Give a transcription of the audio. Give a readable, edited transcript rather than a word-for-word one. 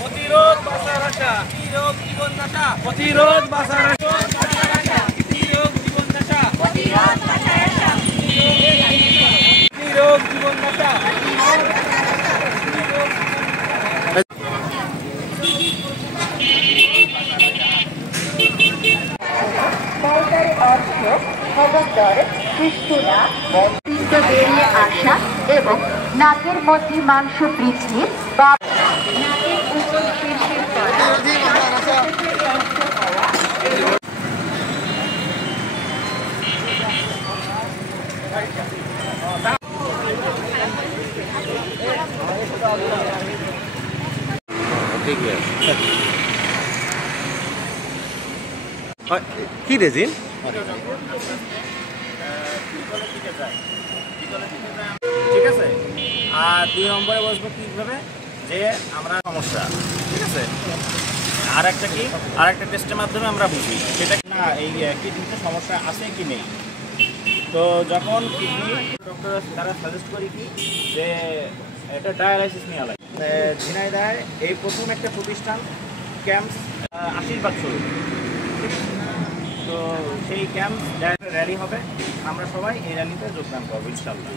প্রতিরোধ বাঁচার আশা, প্রতিরোধ বাঁচার আশা, প্রতিরোধ জীবন নাশা, প্রতিরোধ জীবন নাশা। বেরিয়ে আসা এবং নাকের মধ্যে মাংস বৃদ্ধি বা নাকের উপর শিরশির করা, কি রেজিন ঠিক আছে। আর 2 নম্বরে বসবো কিভাবে যে আমরা সমস্যা, ঠিক আছে। আর একটা কি, আর একটা টেস্টের মাধ্যমে আমরা বুঝি সেটা না এই কিডনিতে সমস্যা আছে কি নেই। তো যখন কিডনি ডক্টর তারা সাজেস্ট করি কি যে এটা ডায়ালাইসিস নেওয়া লাগে। ঝিনাইদহে এই প্রথম একটা প্রতিষ্ঠান ক্যাম্পস আশীর্বাদ শুরু, তো সেই ক্যাম্প র্যালি হবে, আমরা সবাই এই র্যালিতে যোগদান করবো ইনশাআল্লাহ।